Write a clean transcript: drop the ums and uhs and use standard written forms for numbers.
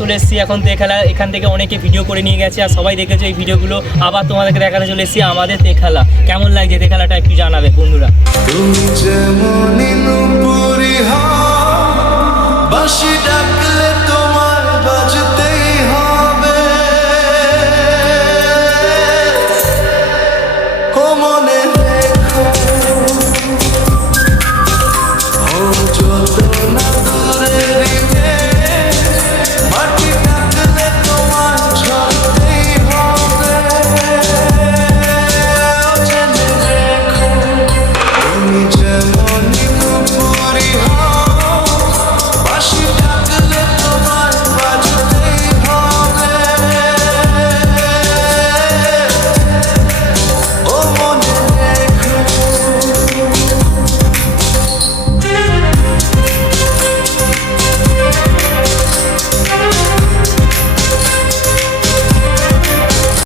চলে এসেছি এখন তেখালা। এখান থেকে অনেকে ভিডিও করে নিয়ে গেছে আর সবাই দেখেছে এই ভিডিওগুলো, আবার তোমাদেরকে দেখাতে চলে এসেছি আমাদের তেখালা। কেমন লাগছে তেখালাটা একটু জানাবে বন্ধুরা। তুমি যেমন বাঁশি ডাক